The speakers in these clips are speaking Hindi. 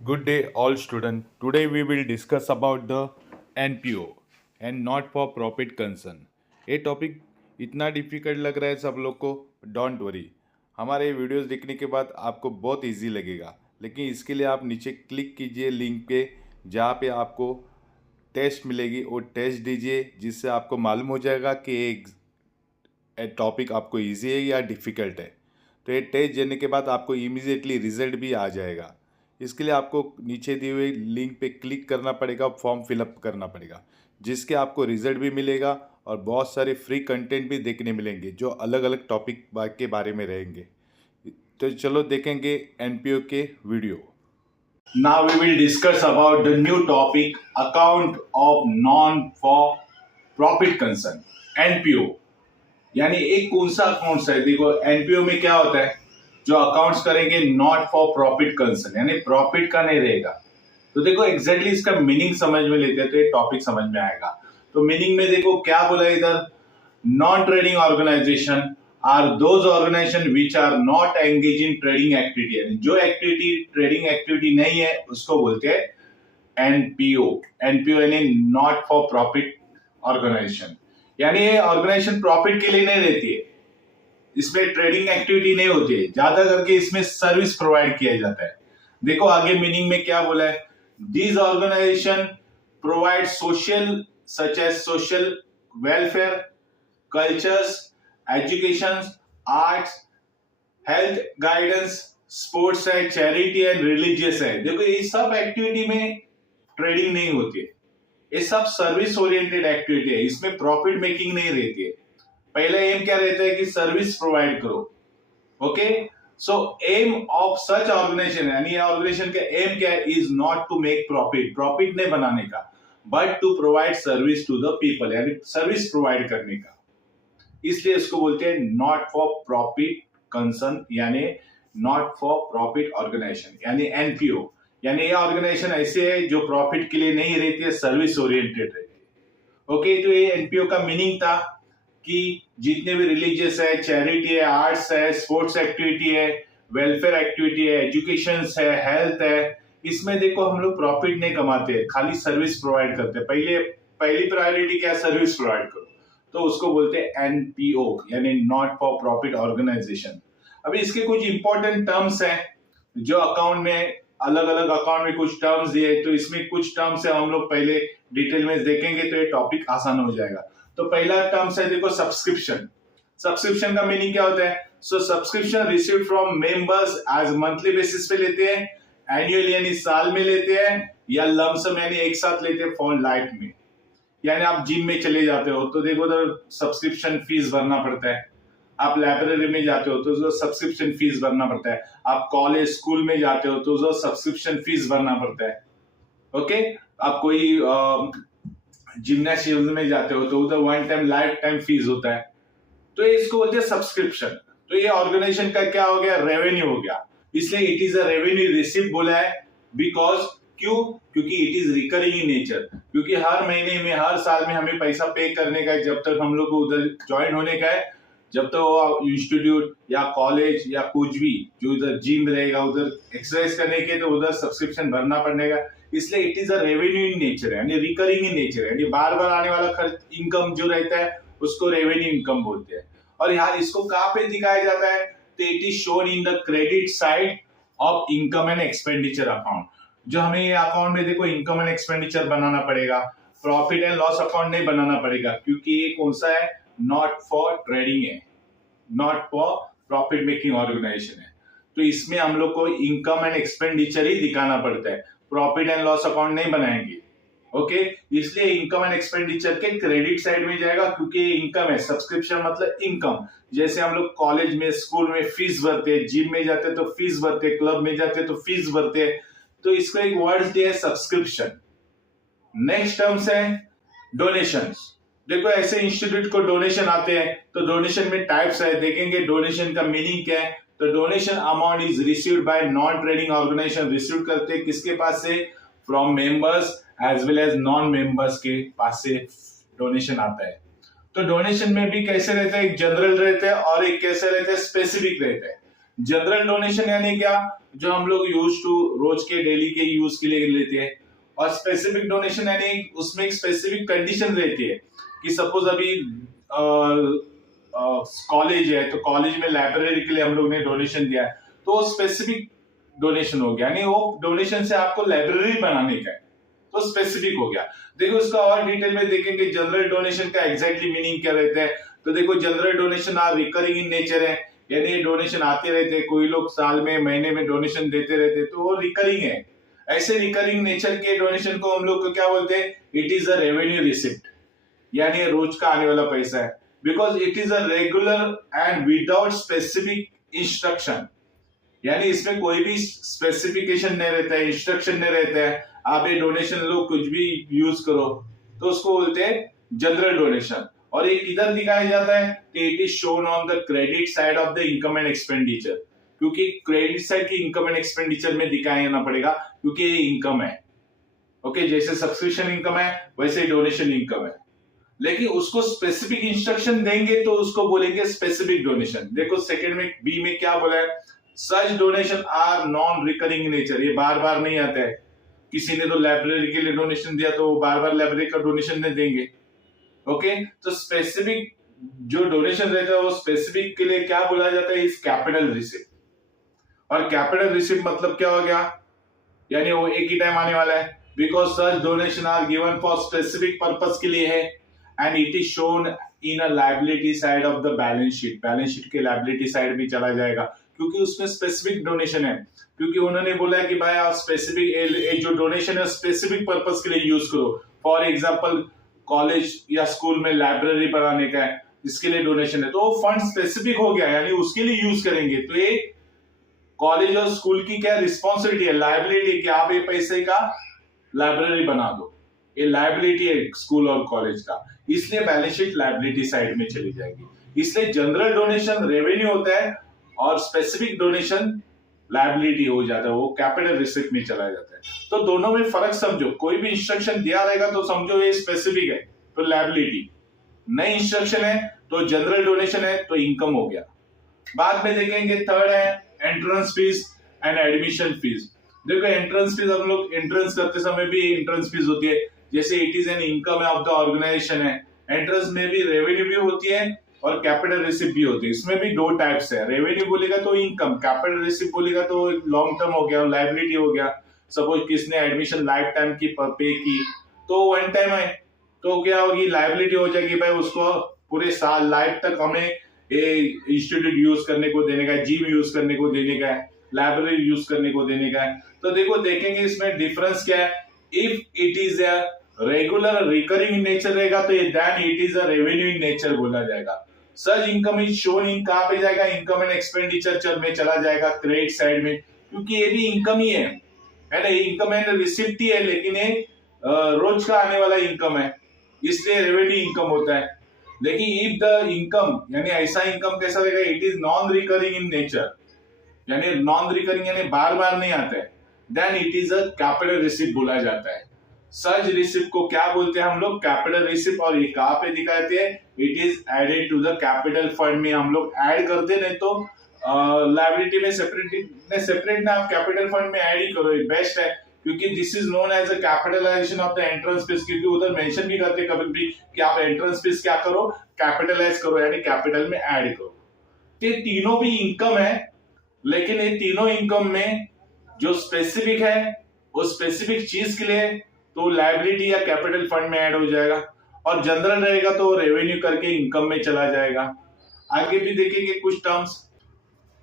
Good day, all students. Today we will discuss about the NPO and not for profit concern. ये टॉपिक इतना डिफिकल्ट लग रहा है सब लोग को, डोंट वरी। हमारे वीडियोस देखने के बाद आपको बहुत इजी लगेगा, लेकिन इसके लिए आप नीचे क्लिक कीजिए लिंक पे, जहाँ पे आपको टेस्ट मिलेगी। वो टेस्ट दीजिए, जिससे आपको मालूम हो जाएगा कि एक टॉपिक आपको इजी है या डिफ़िकल्ट है। तो ये टेस्ट देने के बाद आपको इमीडिएटली रिजल्ट भी आ जाएगा। इसके लिए आपको नीचे दिए हुए लिंक पे क्लिक करना पड़ेगा, फॉर्म फिलअप करना पड़ेगा, जिसके आपको रिजल्ट भी मिलेगा और बहुत सारे फ्री कंटेंट भी देखने मिलेंगे जो अलग अलग टॉपिक के बारे में रहेंगे। तो चलो देखेंगे एनपीओ के video. Now we will discuss about the new topic, account of non for profit concern, NPO। यानी एक कौन सा अकाउंट्स है। देखो एनपीओ में क्या होता है, जो अकाउंट्स करेंगे नॉट फॉर प्रॉफिट कंसर्न, यानी प्रॉफिट का नहीं रहेगा। तो देखो एग्जैक्टली इसका मीनिंग समझ में लेते हैं तो ये टॉपिक समझ में आएगा। तो मीनिंग में देखो क्या बोला इधर, non trading organisation are those organisation which are not engage in trading activity, यानी जो एक्टिविटी ट्रेडिंग एक्टिविटी नहीं है उसको बोलते हैं एनपीओ। एनपीओ यानी नॉट फॉर प्रॉफिट ऑर्गेनाइजेशन, यानी ये ऑर्गेनाइजेशन प्रॉफिट के लिए नहीं रहती है, इसमें ट्रेडिंग एक्टिविटी नहीं होती है, ज्यादा करके इसमें सर्विस प्रोवाइड किया जाता है। देखो आगे मीनिंग में क्या बोला है, these organisation provide social such as social welfare, cultures, education, arts, health guidance, sports है, चैरिटी एंड रिलीजियस है। देखो ये सब एक्टिविटी में ट्रेडिंग नहीं होती है, ये सब सर्विस ओरिएंटेड एक्टिविटी है, इसमें प्रॉफिट मेकिंग नहीं रहती है। पहले एम क्या रहता है कि सर्विस प्रोवाइड करो। Okay, so aim of such organisation, यानी ऑर्गेनाइजेशन का एम क्या है, is not to make profit, profit नहीं बनाने का, but to provide service to the people, यानी सर्विस प्रोवाइड करने का। इसलिए इसको बोलते हैं नॉट फॉर प्रॉफिट कंसर्न, यानी नॉट फॉर प्रॉफिट ऑर्गेनाइजेशन, यानी एनपीओ। यानी ये ऑर्गेनाइजेशन ऐसे है जो प्रॉफिट के लिए नहीं रहती है, सर्विस ओरिएंटेड रहती है। ओके, तो ये एनपीओ का मीनिंग था कि जितने भी रिलीजियस है, चैरिटी है, आर्ट्स है, स्पोर्ट्स एक्टिविटी है, वेलफेयर एक्टिविटी है, एजुकेशन है, हेल्थ है, इसमें देखो हम लोग प्रॉफिट नहीं कमाते, खाली सर्विस प्रोवाइड करते हैं। पहली प्रायोरिटी क्या, सर्विस प्रोवाइड करो, तो उसको बोलते हैं एनपीओ, यानी नॉट फॉर प्रॉफिट ऑर्गेनाइजेशन। अभी इसके कुछ इंपॉर्टेंट टर्म्स हैं जो अकाउंट में, अलग अलग अकाउंट में कुछ टर्म्स दिए, तो इसमें कुछ टर्म्स है हम लोग पहले डिटेल में देखेंगे तो ये टॉपिक आसान हो जाएगा। तो पहला टर्म्स है देखो सब्सक्रिप्शन। सब्सक्रिप्शन का मीनिंग क्या होता है, so subscription received from members as monthly basis पे लेते हैं, एनुअल यानी साल में लेते हैं, या लमसम यानी एक साथ लेते हैं फॉर लाइफ में। यानी आप जिम में चले जाते हो तो देखो तो सब्सक्रिप्शन फीस भरना पड़ता है, आप लाइब्रेरी में जाते हो तो उसको सब्सक्रिप्शन फीस भरना पड़ता है, आप कॉलेज स्कूल में जाते हो तो उसको सब्सक्रिप्शन फीस भरना पड़ता है। ओके, आप कोई जिम्नाशियम में जाते हो तो उधर one time life time fees होता है, तो इसको बोलते हैं सब्सक्रिप्शन। तो ये ऑर्गेनाइजेशन का क्या हो गया, रेवेन्यू हो गया, इसलिए it is a revenue receive बोला है। बिकॉज क्यों, क्योंकि it is recurring in nature, क्योंकि हर महीने में हर साल में हमें पैसा पे करने का है, जब तक हम लोग को उधर ज्वाइन होने का है, जब तक वो इंस्टीट्यूट या कॉलेज या कुछ भी जो उधर जिम रहेगा उधर एक्सरसाइज करने के, तो उधर सब्सक्रिप्शन भरना पड़ेगा। इसलिए it is a revenue in nature, यानी रिकरिंग इन नेचर, यानी बार बार आने वाला खर्च, इनकम जो रहता है उसको रेवेन्यू इनकम बोलते हैं। और यहाँ इसको कहाँ पे दिखाया जाता है, तो it is shown in the credit side of income and expenditure account. जो हमें ये अकाउंट में देखो इनकम एंड एक्सपेंडिचर बनाना पड़ेगा, प्रॉफिट एंड लॉस अकाउंट नहीं बनाना पड़ेगा, क्योंकि ये कौन सा है, नॉट फॉर ट्रेडिंग है, not for profit making organisation है। तो इसमें हम लोग को इनकम एंड एक्सपेंडिचर ही दिखाना पड़ता है, प्रॉफिट एंड लॉस अकाउंट नहीं बनाएंगे। ओके, इसलिए इनकम एंड एक्सपेंडिचर के क्रेडिट साइड में जाएगा, क्योंकि इनकम है, सब्सक्रिप्शन मतलब इनकम। जैसे हम लोग कॉलेज में, स्कूल में फीस भरते हैं, जिम में जाते तो फीस भरते, क्लब में जाते तो फीस भरते, तो इसको एक वर्ड दिया है सब्सक्रिप्शन। नेक्स्ट टर्म्स है डोनेशंस। देखो ऐसे इंस्टीट्यूट को डोनेशन आते हैं, तो डोनेशन में टाइप्स है, देखेंगे डोनेशन का मीनिंग क्या है। तो donation amount is received by non trading organisation, receive करते हैं किसके पास से, from members as well as non members के पास से डोनेशन आता है। तो डोनेशन में भी कैसे रहता है, एक जनरल रहता है और एक कैसे रहता है, स्पेसिफिक रहता है। जनरल डोनेशन यानी क्या, जो हम लोग यूज टू रोज के डेली के यूज के लिए लेते हैं। और स्पेसिफिक डोनेशन यानी उसमें एक स्पेसिफिक कंडीशन रहती है कि सपोज अभी कॉलेज है तो कॉलेज में लाइब्रेरी के लिए हम लोग ने डोनेशन दिया है, तो स्पेसिफिक डोनेशन हो गया, यानी वो डोनेशन से आपको लाइब्रेरी बनाने का है, तो स्पेसिफिक हो गया। देखो इसका और डिटेल में देखेंगे जनरल डोनेशन का एग्जैक्टली मीनिंग क्या रहता है। तो देखो general donation are recurring in nature है, यानी ये डोनेशन आते रहते हैं, कोई लोग साल में महीने में डोनेशन देते रहते हैं, तो वो रिकरिंग है। ऐसे रिकरिंग नेचर के डोनेशन को हम लोग को क्या बोलते हैं, it is a revenue receipt, यानी रोज का आने वाला पैसा है। Because it is a regular and without specific instruction, यानी इसमें कोई भी स्पेसिफिकेशन नहीं रहता है, इंस्ट्रक्शन नहीं रहता है, आप ये डोनेशन लो कुछ भी यूज करो, तो उसको बोलते हैं जनरल डोनेशन। और ये किधर दिखाया जाता है, it is shown on the credit side of the income and expenditure, क्योंकि क्रेडिट साइड की इनकम एंड एक्सपेंडिचर में दिखाना पड़ेगा, क्योंकि ये इनकम है। ओके, जैसे सब्सक्रिप्शन इनकम है वैसे डोनेशन इनकम है, लेकिन उसको स्पेसिफिक इंस्ट्रक्शन देंगे तो उसको बोलेंगे स्पेसिफिक डोनेशन। देखो सेकंड में बी में क्या बोला है, such donation are non recurring nature, ये बार बार नहीं आता है। किसी ने तो लाइब्रेरी के लिए डोनेशन दिया तो वो बार बार लाइब्रेरी का डोनेशन नहीं देंगे। ओके, तो स्पेसिफिक जो डोनेशन रहता है वो स्पेसिफिक के लिए क्या बोला जाता है, इस कैपिटल रिसिप्ट। और कैपिटल रिसिप्ट मतलब क्या हो गया, यानी वो एक ही टाइम आने वाला है, because such donation are given for specific purpose के लिए है, and it is shown in a liability side of the balance sheet, balance sheet के लायबिलिटी साइड भी चला जाएगा, क्योंकि उसमें स्पेसिफिक डोनेशन है। क्योंकि उन्होंने बोला है कि भाई आप स्पेसिफिक जो डोनेशन है स्पेसिफिक पर्पस के लिए यूज करो। फॉर एग्जांपल कॉलेज या स्कूल में लाइब्रेरी बनाने का है, इसके लिए डोनेशन है, तो वो फंड स्पेसिफिक हो गया, यानी उसके लिए यूज करेंगे। तो ये कॉलेज और स्कूल की क्या रिस्पॉन्सिबिलिटी है, लाइबिलिटी, कि आप ये पैसे का लाइब्रेरी बना दो, ये लाइबिलिटी है स्कूल और कॉलेज का, इसलिए बैलेंस शीट लाइबिलिटी साइड में चली जाएगी। इसलिए जनरल डोनेशन रेवेन्यू होता है और स्पेसिफिक डोनेशन लाइबिलिटी हो जाता है, वो कैपिटल रिसिप्ट में चला जाता है। तो दोनों में फर्क समझो, कोई भी इंस्ट्रक्शन दिया रहेगा तो समझो ये स्पेसिफिक है तो लाइबिलिटी, नई इंस्ट्रक्शन है तो जनरल डोनेशन है तो इनकम हो गया। बाद में देखेंगे थर्ड है entrance fees and admission fees. देखो एंट्रेंस फीस, हम लोग एंट्रेंस करते समय भी एंट्रेंस फीस होती है, जैसे it is an income of the organisation है। एंट्रेंस में भी रेवेन्यू भी होती है और कैपिटल रिसिप्ट भी होती है। इसमें भी दो टाइप्स है, रेवेन्यू बोलेगा तो इनकम, कैपिटल रिसिप्ट बोलेगा तो लॉन्ग टर्म हो गया, लाइबिलिटी हो गया। सपोज किसने एडमिशन लाइफ टाइम की पे की तो वन टाइम है, तो क्या होगी, लाइबिलिटी हो जाएगी, भाई उसको पूरे साल लाइफ तक हमें इंस्टीट्यूट यूज करने को देने का है, जिम यूज करने को देने का है, लाइब्रेरी यूज करने को देने का है। तो देखो देखेंगे इसमें डिफरेंस क्या है, if it is a regular recurring in nature रहेगा तो then it is a revenue in nature बोला जाएगा। Such income is shown in कहां पे जाएगा, इनकम एंड एक्सपेंडिचर में चला जाएगा, क्रेडिट साइड में, क्योंकि ये भी इनकम ही है ना, इनकम एंड रिसिप्ट ही है, लेकिन ये रोज का आने वाला इनकम है, इसलिए रेवेन्यू इनकम होता है। लेकिन इफ द इनकम, यानी ऐसा इनकम कैसा रहेगा, it is non recurring in nature, यानी नॉन रिकरिंग यानी बार बार नहीं आता है, then it is a capital receipt बोला जाता है। सच रिसिप्ट को क्या बोलते हैं हम लोग, कैपिटल रिसिप्ट। और ये कहां पे दिखाते हैं, it is added to the capital fund में हम लोग ऐड करते, नहीं तो लायबिलिटी में सेपरेट ना, आप कैपिटल फंड में ऐड ही करो, ये बेस्ट है, क्योंकि this is known as a capitalisation of the entrance fees. क्योंकि उधर मेंशन भी करते कभी भी कि आप एंट्रेंस फीस क्या करो, कैपिटलाइज करो, यानी कैपिटल में ऐड करो। ये तीनों भी इनकम है, लेकिन ये तीनों इनकम में जो स्पेसिफिक है वो स्पेसिफिक चीज के लिए तो लायबिलिटी या कैपिटल फंड में ऐड हो जाएगा, और जनरल रहेगा तो रेवेन्यू करके इनकम में चला जाएगा। आगे भी देखेंगे कुछ टर्म्स।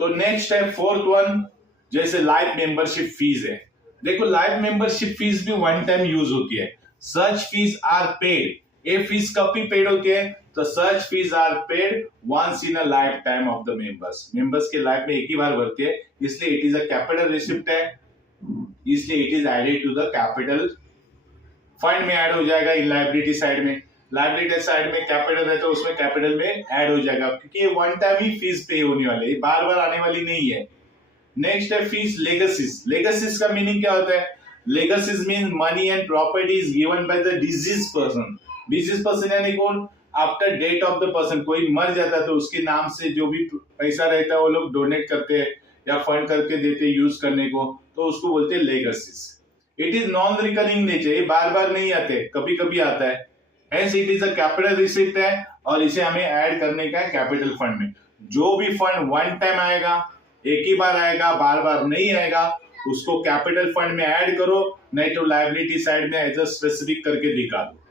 तो नेक्स्ट है फोर्थ वन, जैसे लाइफ मेंबरशिप फीस है। देखो लाइफ मेंबरशिप फीस भी वन टाइम यूज होती है। सच फीस आर पेड, ये फीस कब भी पेड होती है, तो such fees are paid once in a life time of the members के लाइफ में एक ही बार भरती है, इसलिए it is a capital receipt है, इसलिए it is added to the capital fund में ऐड हो जाएगा इन लायबिलिटी साइड में। लायबिलिटी साइड में कैपिटल रहता है, उसमें कैपिटल में ऐड हो जाएगा, क्योंकि ये वन टाइम ही फीस पे होने वाले, ये बार बार आने वाली नहीं है। नेक्स्ट है फीस लेगेसीज। लेगेसीज का मीनिंग क्या होता है, legacies mean money and property is given by the deceased person. Deceased person यानी कौन, after death of the person, कोई मर जाता है तो उसके नाम से जो भी पैसा रहता है वो लोग डोनेट करते हैं या फंड करके देते हैं यूज करने को, तो उसको बोलते हैं legacies. It is non recurring nature, ये बार बार नहीं आते, कभी कभी आता है। Hence it is a capital receipt है और इसे हमें ऐड करने का है कैपिटल फंड में। जो भी फंड वन टाइम आएगा, एक ही बार आएगा, बार बार नहीं आएगा, उसको कैपिटल फंड में ऐड करो, नहीं तो लायबिलिटी साइड में एज अ स्पेसिफिक करके दिखा दो।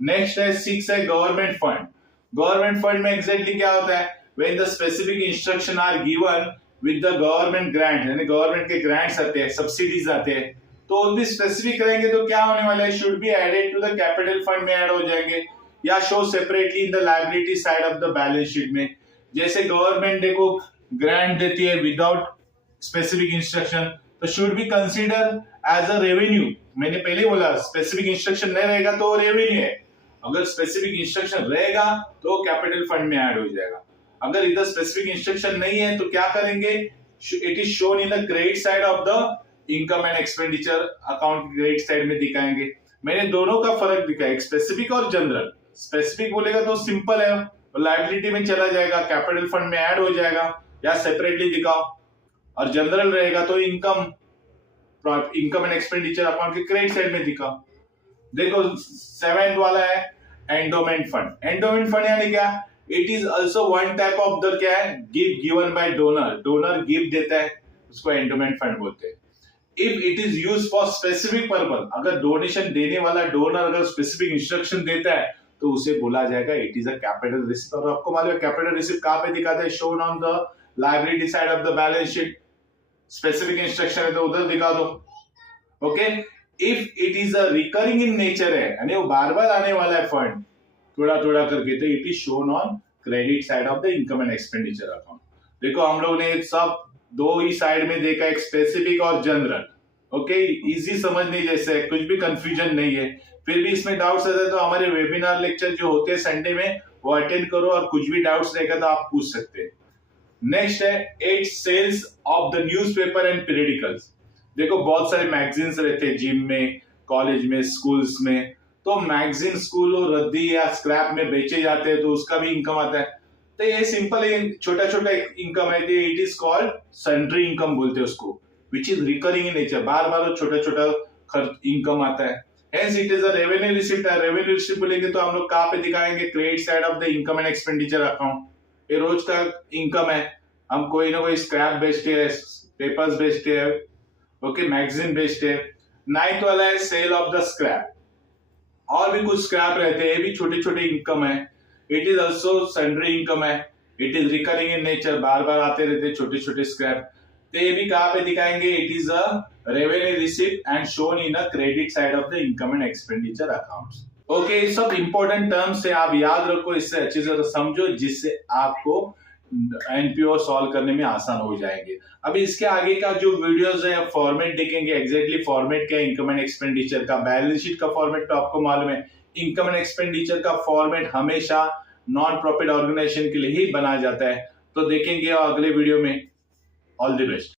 नेक्स्ट है 6 है गवर्नमेंट फंड। गवर्नमेंट फंड में एग्जैक्टली क्या होता है, when the specific instruction are given with the government grant, यानी गवर्नमेंट के ग्रांट्स आते हैं, सब्सिडीज आते हैं, तो वो भी स्पेसिफिक रहेंगे तो क्या होने वाला है, should be added to the capital fund में ऐड हो जाएंगे या show separately in the liability side of the balance sheet में। जैसे गवर्नमेंट देखो ग्रांट देती है विदाउट स्पेसिफिक इंस्ट्रक्शन, तो should be consider as a revenue. मैंने पहले बोला स्पेसिफिक इंस्ट्रक्शन नहीं रहेगा तो रेवेन्यू है, अगर स्पेसिफिक इंस्ट्रक्शन रहेगा तो कैपिटल फंड में ऐड हो जाएगा। अगर इधर स्पेसिफिक इंस्ट्रक्शन नहीं है तो क्या करेंगे, it is shown in the credit side of the income and expenditure account, credit side में दिखाएंगे। मैंने दोनों का फर्क दिखाया, स्पेसिफिक और जनरल। स्पेसिफिक बोलेगा तो सिंपल है, लायबिलिटी में चला जाएगा, कैपिटल फंड में ऐड हो जाएगा या सेपरेटली दिखाओ, और जनरल रहेगा तो इनकम एंड एक्सपेंडिचर अकाउंट के क्रेडिट साइड में दिखाओ। देखो 7th वाला है एंडोमेंट फंड। एंडोमेंट फंड यानी क्या, it is also one type of the क्या है, gift given by donor. Donor gift देता है, उसको एंडोमेंट फंड बोलते हैं। If it is use for specific purpose, अगर डोनेशन देने वाला डोनर अगर स्पेसिफिक इंस्ट्रक्शन देता है तो उसे बोला जाएगा it is a capital receipt. और आपको मालूम है कैपिटल रिसिप्ट कहां पे दिखाता है, shown on the liability side of the balance sheet. Specific instruction है तो उधर दिखा दो। Okay, if it is a recurring in nature है, यानी वो बार बार आने वाला है फंड थोड़ा थोड़ा करके, तो it is shown on credit side of the income and expenditure account. देखो हम लोग ने सब दो ही साइड में देखा, एक स्पेसिफिक और जनरल। ओके, इजी समझने जैसे, कुछ भी कंफ्यूजन नहीं है। फिर भी इसमें डाउट्स आते हैं तो हमारे वेबिनार लेक्चर जो होते हैं संडे में वो अटेंड करो, और कुछ भी डाउट्स रहेगा तो आप पूछ सकते हैं। नेक्स्ट है 8 sales of the newspaper and periodicals. देखो बहुत सारे मैगजीन्स रहते हैं जिम में, कॉलेज में, स्कूल्स में, तो मैगजीन स्कूल और रद्दी या स्क्रैप में बेचे जाते हैं तो उसका भी इनकम आता है। तो ये सिंपल छोटा छोटा इनकम है, it is called sundry income बोलते हैं उसको, which is recurring in nature, बार बार छोटा छोटा खर्च इनकम आता है। Hence it is a revenue receipt. Revenue receipt बोलेंगे तो हम लोग कहाँ पे दिखाएंगे, credit side of the income and expenditure account. ये रोज का इनकम है, हम कोई ना कोई स्क्रैप बेचते हैं, पेपर्स बेचते हैं, ओके, मैगजीन बेचते हैं। 9th वाला है सेल ऑफ द स्क्रैप, और भी कुछ स्क्रैप रहते हैं, ये भी छोटे छोटे इनकम है। It is also sundry income है, it is recurring in nature, बार बार आते रहते छोटे छोटे स्क्रैप। तो ये भी कहाँ पे दिखाएंगे, it is a revenue receipt and shown in a credit side of the income and expenditure accounts. Okay, ये सब इंपॉर्टेंट टर्म्स है, आप याद रखो, इससे अच्छे से समझो, जिससे आपको एनपीओ सॉल्व करने में आसान हो जाएंगे। अभी इसके आगे का जो वीडियोस है फॉर्मेट देखेंगे, एग्जैक्टली फॉर्मेट क्या है इनकम एंड एक्सपेंडिचर का। बैलेंस शीट का फॉर्मेट तो आपको मालूम है, इनकम एंड एक्सपेंडिचर का फॉर्मेट हमेशा नॉन प्रॉफिट ऑर्गेनाइजेशन के लिए ही बनाया जाता है। तो देखेंगे अगले वीडियो में। All the best.